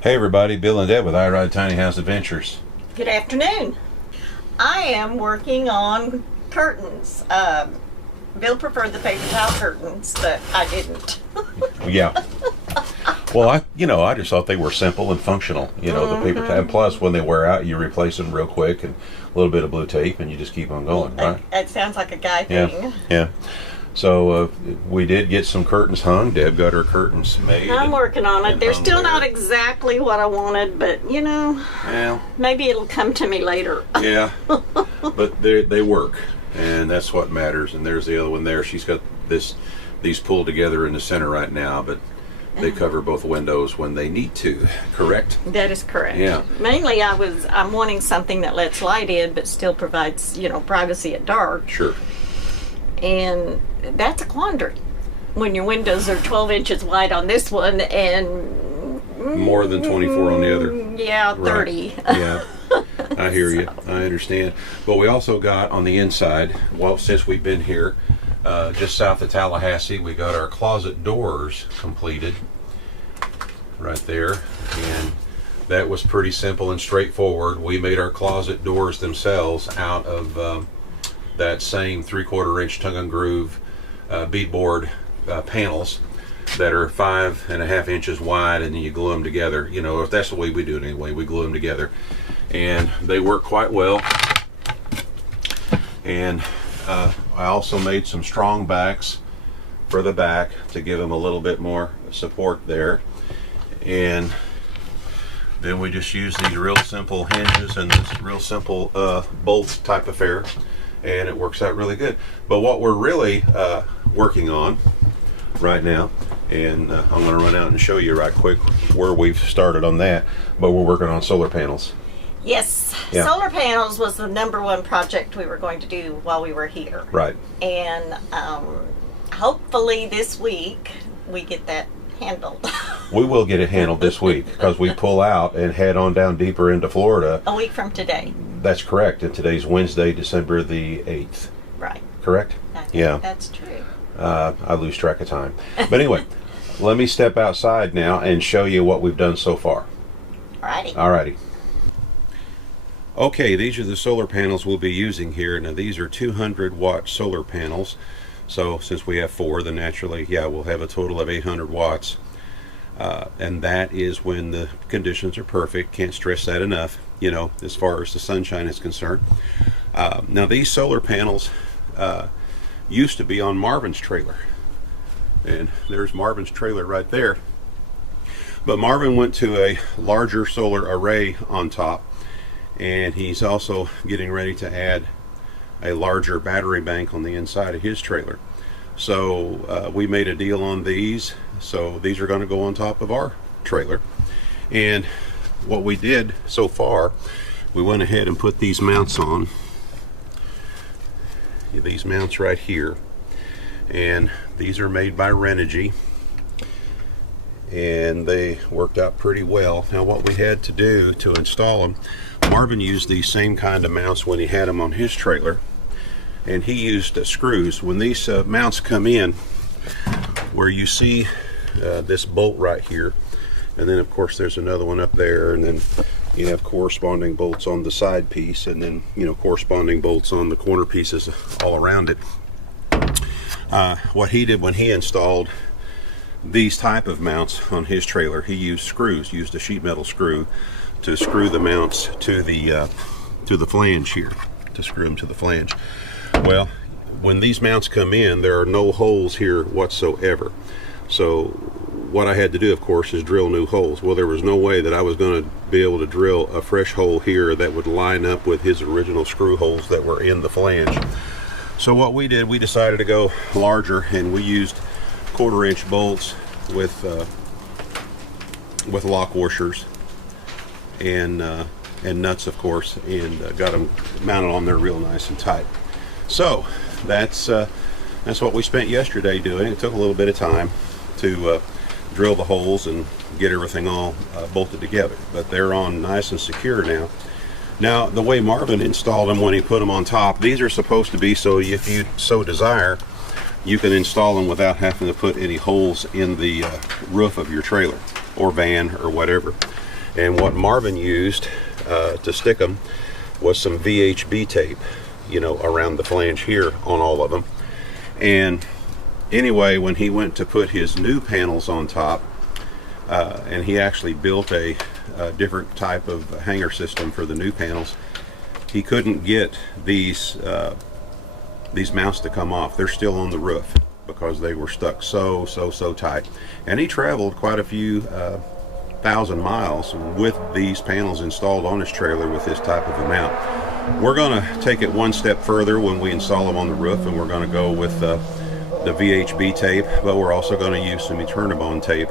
Hey everybody, Bill and Deb with I Ride Tiny House Adventures. Good afternoon. I am working on curtains. Bill preferred the paper towel curtains, but I didn't. Yeah. Well, I just thought they were simple and functional. The paper towel. And plus, when they wear out, you replace them real quick and a little bit of blue tape, and you just keep on going, right? It sounds like a guy thing. Yeah. So we did get some curtains hung. Deb got her curtains made. I'm working on it. They're still not exactly what I wanted, but well, maybe it'll come to me later. Yeah, but they work, and that's what matters. And there's the other one there. She's got these pulled together in the center right now, but they cover both windows when they need to. Correct? That is correct. Yeah. Mainly, I'm wanting something that lets light in, but still provides privacy at dark. Sure. And that's a quandary when your windows are 12 inches wide on this one and more than 24 on the other. Yeah, 30. Right. Yeah, I hear you. I understand. But we also got on the inside, well, since we've been here, just south of Tallahassee, we got our closet doors completed right there. And that was pretty simple and straightforward. We made our closet doors themselves out of that same 3/4 inch tongue and groove beadboard panels that are 5.5 inches wide, and then you glue them together. If that's the way we do it anyway, we glue them together, and they work quite well. And I also made some strong backs for the back to give them a little bit more support there. And then we just use these real simple hinges and this real simple bolt type affair, and it works out really good. But what we're really working on right now, and I'm going to run out and show you right quick where we've started on that, but we're working on solar panels. Yes, yeah. Solar panels was the #1 project we were going to do while we were here. Right. And hopefully this week we get that handled. We will get it handled this week because we pull out and head on down deeper into Florida. A week from today. That's correct. And today's Wednesday, December the 8th. Right. Correct? Yeah. That's true. I lose track of time. But anyway, let me step outside now and show you what we've done so far. Alrighty. Okay, these are the solar panels we'll be using here. Now these are 200-watt solar panels. So since we have 4, then naturally, we'll have a total of 800 watts. And that is when the conditions are perfect. Can't stress that enough, as far as the sunshine is concerned. Now these solar panels used to be on Marvin's trailer. And there's Marvin's trailer right there. But Marvin went to a larger solar array on top. And he's also getting ready to add a larger battery bank on the inside of his trailer. So we made a deal on these. So these are going to go on top of our trailer. And what we did so far, we went ahead and put these mounts on. These mounts right here. And these are made by Renogy. And they worked out pretty well. Now what we had to do to install them, Marvin used these same kind of mounts when he had them on his trailer, and he used screws. When these mounts come in, where you see this bolt right here, and then of course there's another one up there, and then you have corresponding bolts on the side piece, and then corresponding bolts on the corner pieces all around it. What he did when he installed these type of mounts on his trailer, he used a sheet metal screw to screw the mounts to the flange here, to screw them to the flange. Well, when these mounts come in, there are no holes here whatsoever. So what I had to do, of course, is drill new holes. Well, there was no way that I was going to be able to drill a fresh hole here that would line up with his original screw holes that were in the flange. So what we did, we decided to go larger, and we used 1/4 inch bolts with lock washers and nuts, of course, and got them mounted on there real nice and tight. So that's what we spent yesterday doing. It took a little bit of time to drill the holes and get everything all bolted together, but they're on nice and secure now. Now the way Marvin installed them when he put them on top, these are supposed to be so if you so desire, you can install them without having to put any holes in the roof of your trailer or van or whatever. And what Marvin used to stick them was some VHB tape, you know, around the flange here on all of them. And anyway, when he went to put his new panels on top, and he actually built a different type of hanger system for the new panels, he couldn't get these mounts to come off. They're still on the roof because they were stuck so tight. And he traveled quite a few thousand miles with these panels installed on his trailer with this type of a mount. We're going to take it one step further when we install them on the roof, and we're going to go with the VHB tape, but we're also going to use some Eternabond tape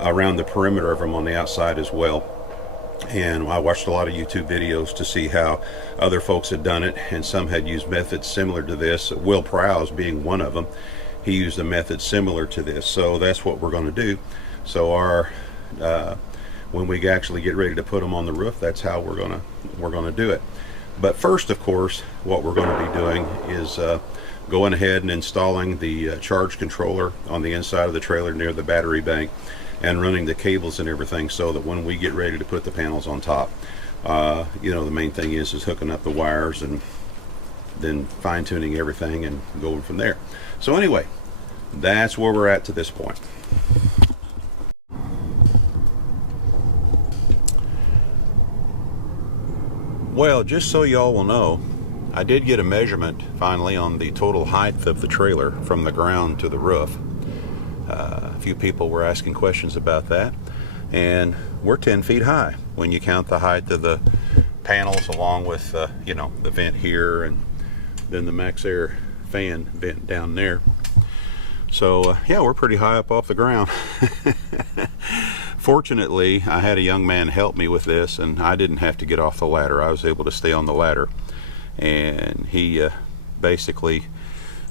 around the perimeter of them on the outside as well. And I watched a lot of YouTube videos to see how other folks had done it, and some had used methods similar to this. Will Prowse being one of them, he used a method similar to this. So that's what we're going to do. So our when we actually get ready to put them on the roof, that's how we're gonna do it. But first, of course, what we're going to be doing is going ahead and installing the charge controller on the inside of the trailer near the battery bank, and running the cables and everything, so that when we get ready to put the panels on top, you know, the main thing is hooking up the wires and then fine-tuning everything and going from there. So anyway, that's where we're at to this point. Well, just so y'all will know, I did get a measurement finally on the total height of the trailer from the ground to the roof. A few people were asking questions about that, and we're 10 feet high when you count the height of the panels along with you know, the vent here and then the max air fan vent down there. So yeah, we're pretty high up off the ground. Fortunately, I had a young man help me with this, and I didn't have to get off the ladder. I was able to stay on the ladder, and he basically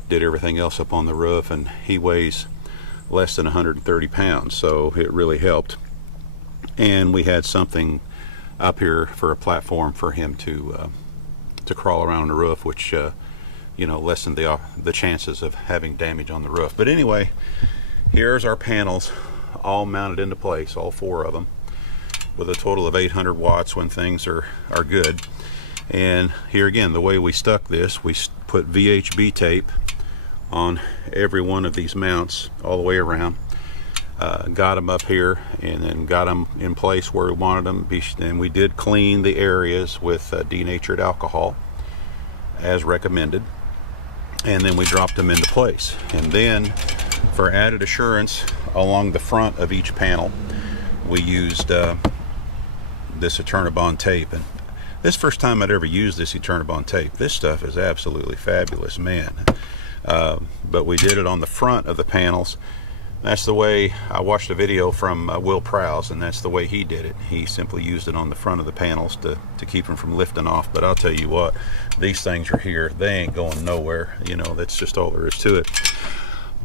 did everything else up on the roof, and he weighs less than 130 pounds, so it really helped. And we had something up here for a platform for him to crawl around the roof, which you know, lessened the chances of having damage on the roof. But anyway, here's our panels all mounted into place, all 4 of them, with a total of 800 watts when things are good. And here again, the way we stuck this, we put VHB tape on every one of these mounts all the way around, got them up here, and then got them in place where we wanted them. And we did clean the areas with denatured alcohol as recommended, and then we dropped them into place. And then for added assurance, along the front of each panel, we used this Eternabond tape. And this is the first time I'd ever used this Eternabond tape. This stuff is absolutely fabulous, man. But we did it on the front of the panels. That's the way I watched a video from Will Prowse, and that's the way he did it. He simply used it on the front of the panels to keep them from lifting off. But I'll tell you what, these things are here. They ain't going nowhere. You know, that's just all there is to it.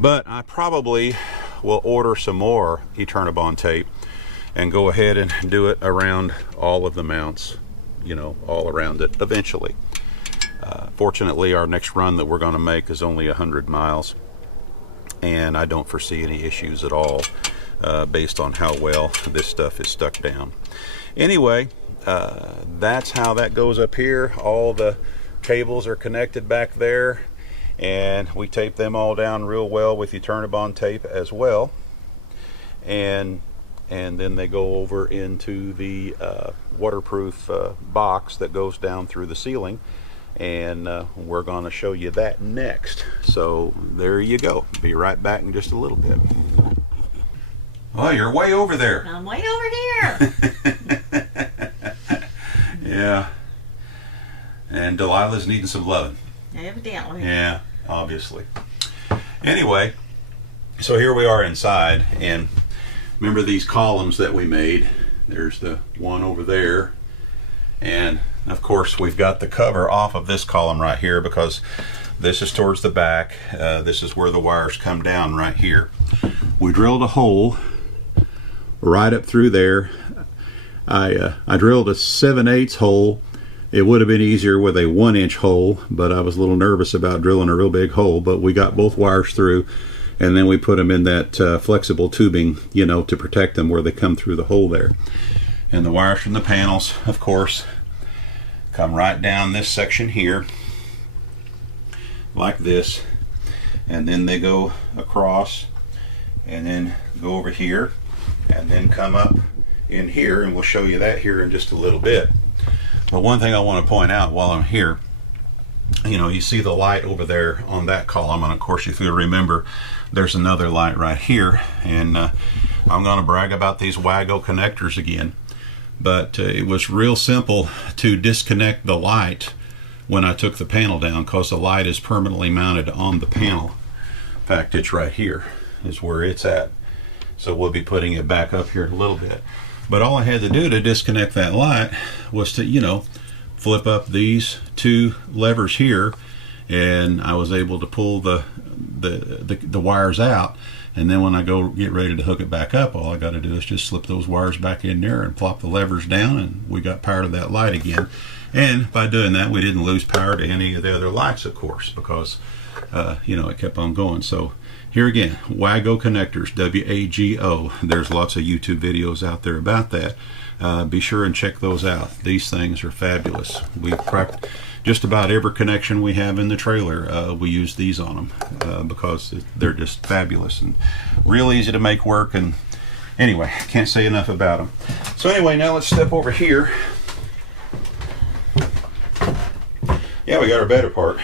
But I probably will order some more Eternabond tape and go ahead and do it around all of the mounts, you know, all around it eventually. Fortunately, our next run that we're going to make is only 100 miles, and I don't foresee any issues at all based on how well this stuff is stuck down. Anyway, that's how that goes up here. All the cables are connected back there, and we tape them all down real well with Eternabond tape as well. And then they go over into the waterproof box that goes down through the ceiling, and we're going to show you that next. So there you go. Be right back in just a little bit. Oh, you're way over there. I'm way over here. Yeah. And Delilah's needing some loving. Evidently. Yeah, obviously. Anyway, so here we are inside, and remember these columns that we made? There's the one over there, and of course we've got the cover off of this column right here because this is towards the back. This is where the wires come down right here. We drilled a hole right up through there. I drilled a 7/8 hole. It would have been easier with a 1-inch hole, but I was a little nervous about drilling a real big hole. But we got both wires through, and then we put them in that flexible tubing, you know, to protect them where they come through the hole there. And the wires from the panels, of course, come right down this section here, like this, and then they go across, and then go over here, and then come up in here, and we'll show you that here in just a little bit. But one thing I want to point out while I'm here, you see the light over there on that column, and of course if you remember, there's another light right here, and I'm going to brag about these WAGO connectors again. But it was real simple to disconnect the light when I took the panel down, because the light is permanently mounted on the panel. In fact, it's right here is where it's at. So we'll be putting it back up here in a little bit. But all I had to do to disconnect that light was to, flip up these two levers here, and I was able to pull the wires out. And then when I go get ready to hook it back up, all I got to do is just slip those wires back in there and plop the levers down, and we got power to that light again. And by doing that, we didn't lose power to any of the other lights, of course, because it kept on going. So here again, WAGO connectors, W-A-G-O. There's lots of YouTube videos out there about that. Be sure and check those out. These things are fabulous. We prepped just about every connection we have in the trailer. We use these on them because they're just fabulous and real easy to make work. And anyway, can't say enough about them. So anyway, now let's step over here. Yeah, we got our bed apart.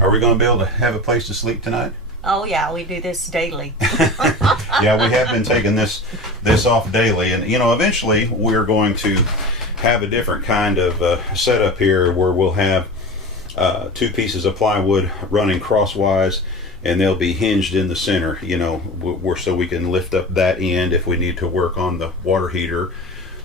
Are we going to be able to have a place to sleep tonight? Oh yeah, we do this daily. Yeah, we have been taking this off daily, and eventually we're going to have a different kind of setup here, where we'll have two pieces of plywood running crosswise, and they'll be hinged in the center, so we can lift up that end if we need to work on the water heater,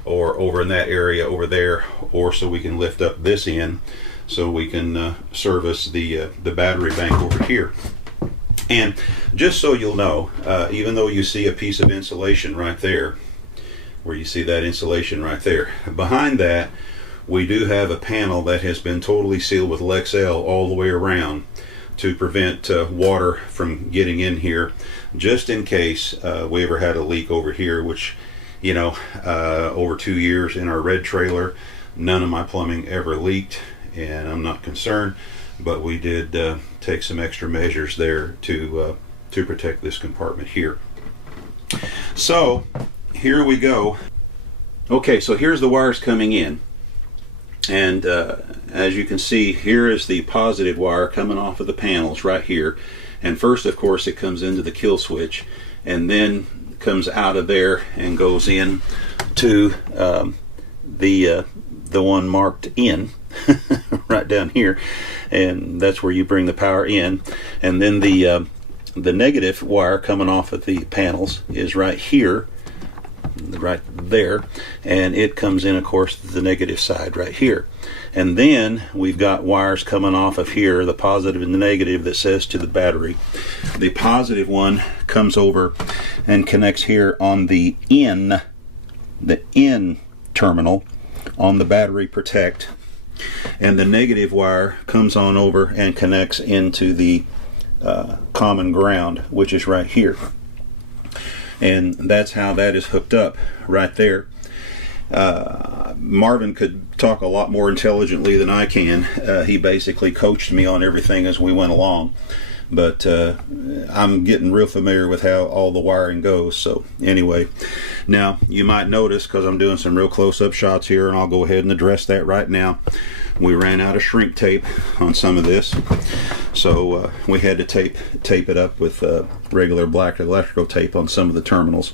or over in that area over there, or so we can lift up this end so we can service the battery bank over here. And just so you'll know, even though you see a piece of insulation right there, where you see that insulation right there, behind that we do have a panel that has been totally sealed with Lexel all the way around to prevent water from getting in here, just in case we ever had a leak over here, which over 2 years in our red trailer, none of my plumbing ever leaked, and I'm not concerned. But we did take some extra measures there to protect this compartment here. So here we go. Okay, so here's the wires coming in, and as you can see, here is the positive wire coming off of the panels right here. And first, of course, it comes into the kill switch, and then comes out of there and goes in to the one marked in right down here, and that's where you bring the power in. And then the negative wire coming off of the panels is right here, right there, and it comes in, of course, the negative side right here. And then we've got wires coming off of here, the positive and the negative, that says to the battery. The positive one comes over and connects here on the in terminal on the battery protect, and the negative wire comes on over and connects into the common ground, which is right here. And that's how that is hooked up right there. Marvin could talk a lot more intelligently than I can. He basically coached me on everything as we went along, but I'm getting real familiar with how all the wiring goes. So anyway, now you might notice, because I'm doing some real close-up shots here, and I'll go ahead and address that right now, we ran out of shrink tape on some of this, so we had to tape it up with regular black electrical tape on some of the terminals,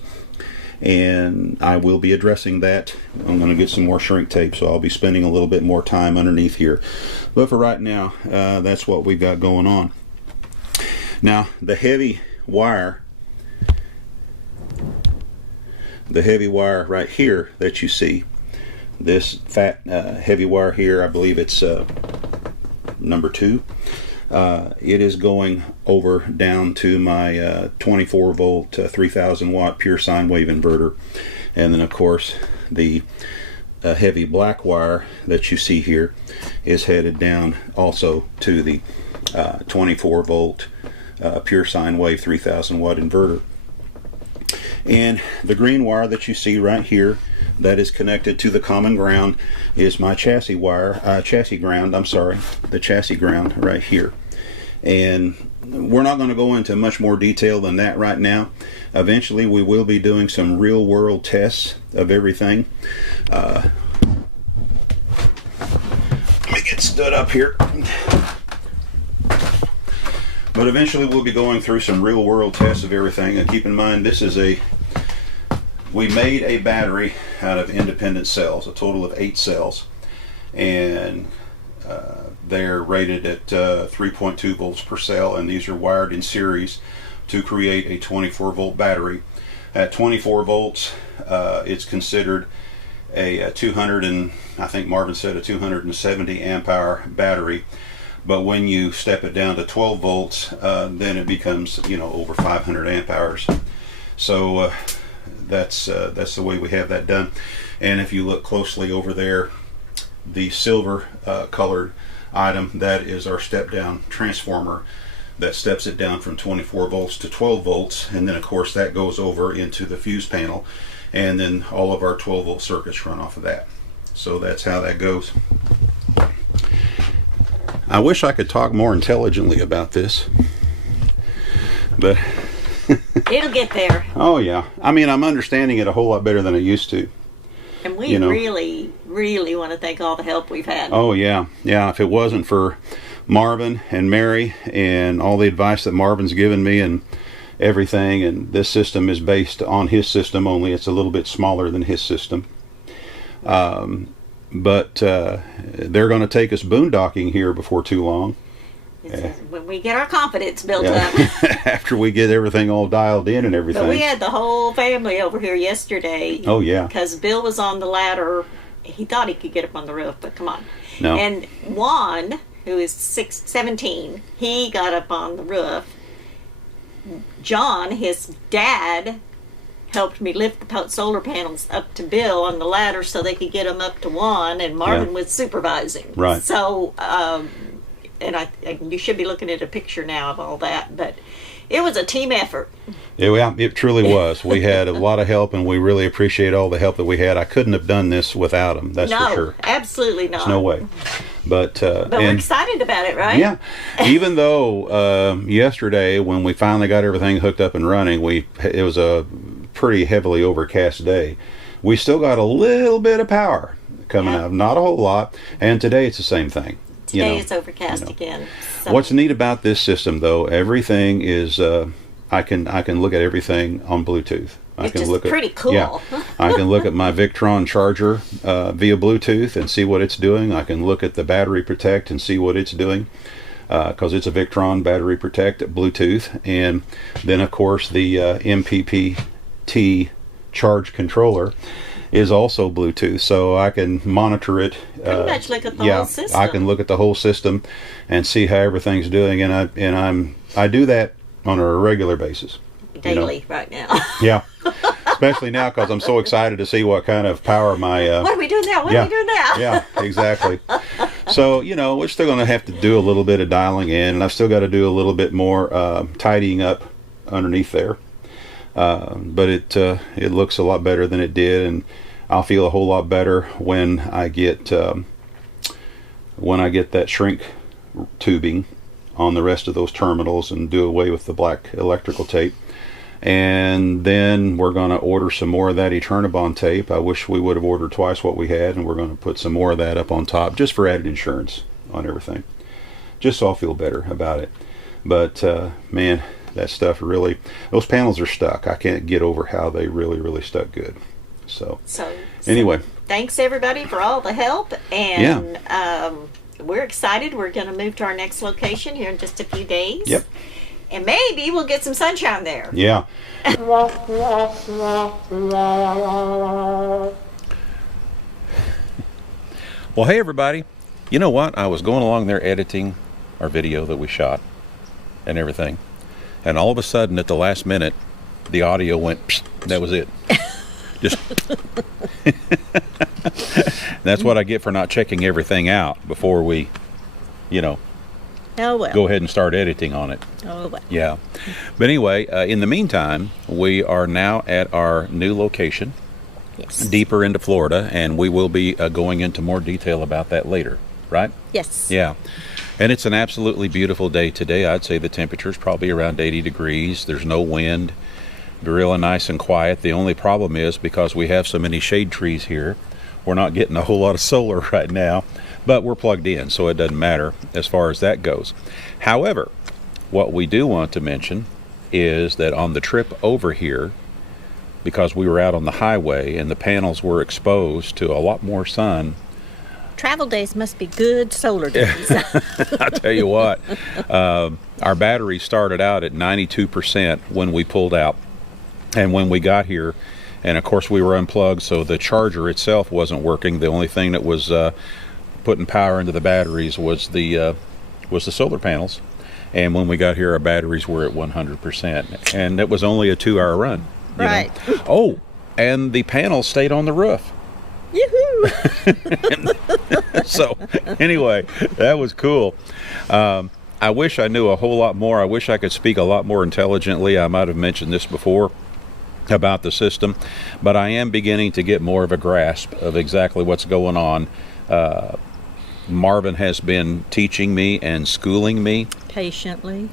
and I will be addressing that. I'm going to get some more shrink tape, so I'll be spending a little bit more time underneath here, but for right now, that's what we've got going on. Now the heavy wire right here that you see, this fat heavy wire here, I believe it's number 2, it is going over down to my 24 volt 3000 watt pure sine wave inverter. And then of course the heavy black wire that you see here is headed down also to the 24 volt pure sine wave 3000 watt inverter. And the green wire that you see right here that is connected to the common ground is my chassis wire, chassis ground, I'm sorry, the chassis ground right here. And we're not going to go into much more detail than that right now. Eventually we will be doing some real world tests of everything. Let me get stood up here. But eventually we'll be going through some real world tests of everything. And keep in mind, this is we made a battery out of independent cells, a total of 8 cells. And they're rated at 3.2 volts per cell, and these are wired in series to create a 24 volt battery. At 24 volts, it's considered a 200 and I think Marvin said a 270 amp hour battery. But when you step it down to 12 volts, then it becomes, you know, over 500 amp hours. So that's the way we have that done. And if you look closely over there, the silver colored item, that is our step down transformer that steps it down from 24 volts to 12 volts, and then of course that goes over into the fuse panel, and then all of our 12 volt circuits run off of that. So that's how that goes. I wish I could talk more intelligently about this, but it'll get there. Oh yeah, I mean, I'm understanding it a whole lot better than I used to. And we really want to thank all the help we've had. Oh yeah, yeah. If it wasn't for Marvin and Mary and all the advice that Marvin's given me and everything, and this system is based on his system, only it's a little bit smaller than his system. But they're going to take us boondocking here before too long. When we get our confidence built up. After we get everything all dialed in and everything. But we had the whole family over here yesterday. Oh, yeah. Because Bill was on the ladder. He thought he could get up on the roof, but come on. No. And Juan, who is 17, he got up on the roof. John, his dad, helped me lift the solar panels up to Bill on the ladder so they could get them up to Juan, and Marvin was supervising. Right. So, and you should be looking at a picture now of all that, but it was a team effort. Yeah, it truly was. We had a lot of help, and we really appreciate all the help that we had. I couldn't have done this without them, that's for sure. No, absolutely not. There's no way. But we're excited about it, right? Yeah. Even though yesterday, when we finally got everything hooked up and running, it was a pretty heavily overcast day. We still got a little bit of power coming out, not a whole lot. And today it's the same thing. Today it's overcast again. So. What's neat about this system, though, everything is I can look at everything on Bluetooth. Which is pretty cool. Yeah, I can look at my Victron charger via Bluetooth and see what it's doing. I can look at the battery protect and see what it's doing, because it's a Victron battery protect Bluetooth. And then, of course, the MPPT charge controller is also Bluetooth, so I can monitor it. Pretty much look at the whole system. I can look at the whole system and see how everything's doing, and I do that on a regular basis. Daily, right now. Yeah, especially now because I'm so excited to see what kind of power my. What are we doing now? What are we doing now? Yeah, exactly. So we're still going to have to do a little bit of dialing in, and I've still got to do a little bit more tidying up underneath there. But it looks a lot better than it did, and I'll feel a whole lot better when I get that shrink tubing on the rest of those terminals and do away with the black electrical tape. And then we're going to order some more of that Eternabond tape. I wish we would have ordered twice what we had, and we're going to put some more of that up on top just for added insurance on everything, just so I'll feel better about it. But man, that stuff really, those panels are stuck. I can't get over how they really stuck good. So anyway, thanks everybody for all the help, and we're excited. We're going to move to our next location here in just a few days. Yep. And maybe we'll get some sunshine there. Yeah. Well, hey everybody. You know what? I was going along there editing our video that we shot and everything, and all of a sudden at the last minute the audio went psh, that was it. Just that's what I get for not checking everything out before we Oh, well. go ahead and start editing on it. Oh, well. Yeah. But anyway, in the meantime, we are now at our new location, Yes. deeper into Florida, and we will be going into more detail about that later, right? Yes. Yeah. And it's an absolutely beautiful day today. I'd say the temperature is probably around 80 degrees. There's no wind. Really nice and quiet. The only problem is because we have so many shade trees here, we're not getting a whole lot of solar right now, but we're plugged in, so it doesn't matter as far as that goes. However, what we do want to mention is that on the trip over here, because we were out on the highway and the panels were exposed to a lot more sun, Travel days must be good solar days. I tell you what, our battery started out at 92% when we pulled out. And when we got here, and of course we were unplugged, so the charger itself wasn't working. The only thing that was putting power into the batteries was the solar panels. And when we got here, our batteries were at 100%. And it was only a 2-hour run. you know. Right. Oh, and the panels stayed on the roof. Yoo-hoo! So anyway, that was cool. I wish I knew a whole lot more. I wish I could speak a lot more intelligently. I might have mentioned this before about the system, but I am beginning to get more of a grasp of exactly what's going on. Marvin has been teaching me and schooling me Patiently.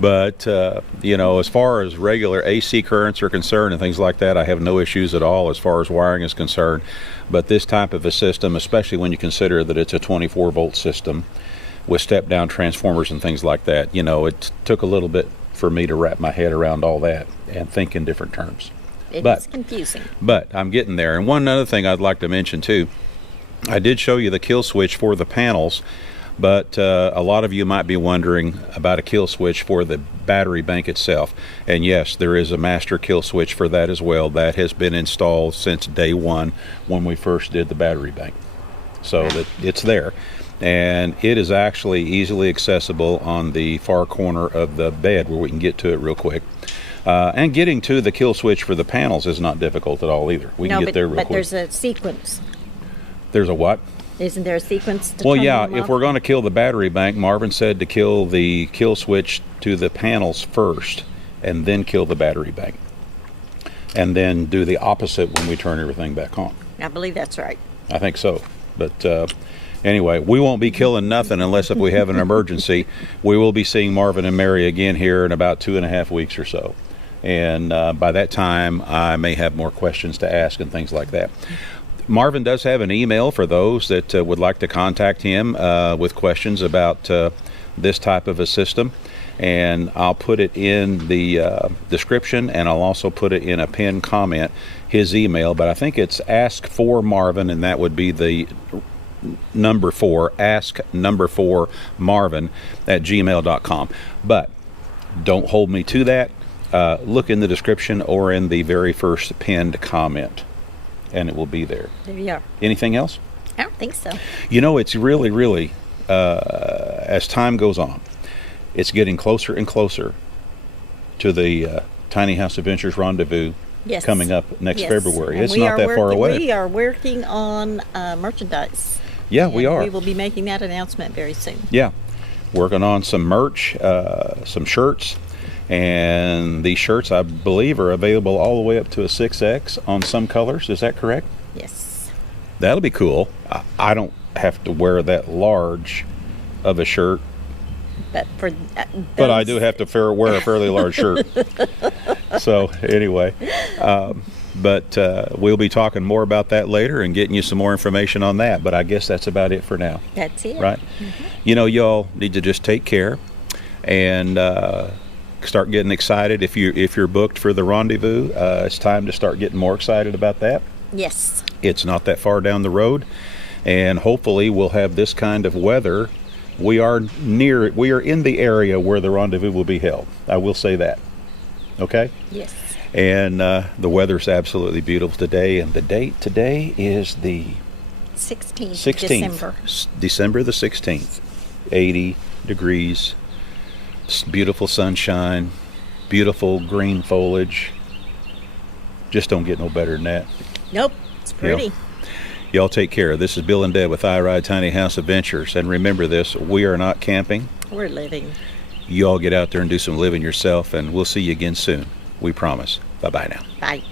But as far as regular AC currents are concerned and things like that, I have no issues at all as far as wiring is concerned. But this type of a system, especially when you consider that it's a 24 volt system with step down transformers and things like that, it took a little bit for me to wrap my head around all that and think in different terms. It's confusing. But I'm getting there. And one other thing I'd like to mention too, I did show you the kill switch for the panels, but a lot of you might be wondering about a kill switch for the battery bank itself. And yes, there is a master kill switch for that as well. That has been installed since day one when we first did the battery bank. So that it's there. And it is actually easily accessible on the far corner of the bed where we can get to it real quick. And getting to the kill switch for the panels is not difficult at all either. We can get there real quick. But there's a sequence. There's a what? Isn't there a sequence to Well, turn yeah, them if off? we're going to kill the battery bank, Marvin said to kill the kill switch to the panels first and then kill the battery bank. And then do the opposite when we turn everything back on. I believe that's right. I think so. But anyway, we won't be killing nothing unless if we have an emergency. We will be seeing Marvin and Mary again here in about 2.5 weeks or so. And by that time, I may have more questions to ask and things like that. Marvin does have an email for those that would like to contact him with questions about this type of a system. And I'll put it in the description, and I'll also put it in a pinned comment, his email. But I think it's Ask for Marvin, and that would be the number 4, ask number 4 Marvin at gmail.com. But don't hold me to that. Look in the description or in the very first pinned comment, and it will be there. There you are. Anything else? I don't think so. It's really, really, as time goes on, it's getting closer and closer to the Tiny House Adventures Rendezvous coming up next February. And it's not that far away. We are working on merchandise. Yeah, we are. We will be making that announcement very soon. Yeah, working on some merch, some shirts. And these shirts, I believe, are available all the way up to a 6X on some colors. Is that correct? Yes. That'll be cool. I don't have to wear that large of a shirt. But I do have to wear a fairly large shirt. So anyway, but we'll be talking more about that later and getting you some more information on that. But I guess that's about it for now. That's it. Right? Mm-hmm. Y'all need to just take care and start getting excited. If you're booked for the rendezvous, it's time to start getting more excited about that. Yes. It's not that far down the road, and hopefully we'll have this kind of weather. We are in the area where the rendezvous will be held. I will say that. Okay? Yes. And the weather's absolutely beautiful today, and the date today is the 16th. December the 16th. 80 degrees. Beautiful sunshine, beautiful green foliage. Just don't get no better than that. Nope, it's pretty. Y'all take care. This is Bill and Deb with I Ride Tiny House Adventures. And remember this, we are not camping. We're living. You all get out there and do some living yourself, and we'll see you again soon. We promise. Bye-bye now. Bye.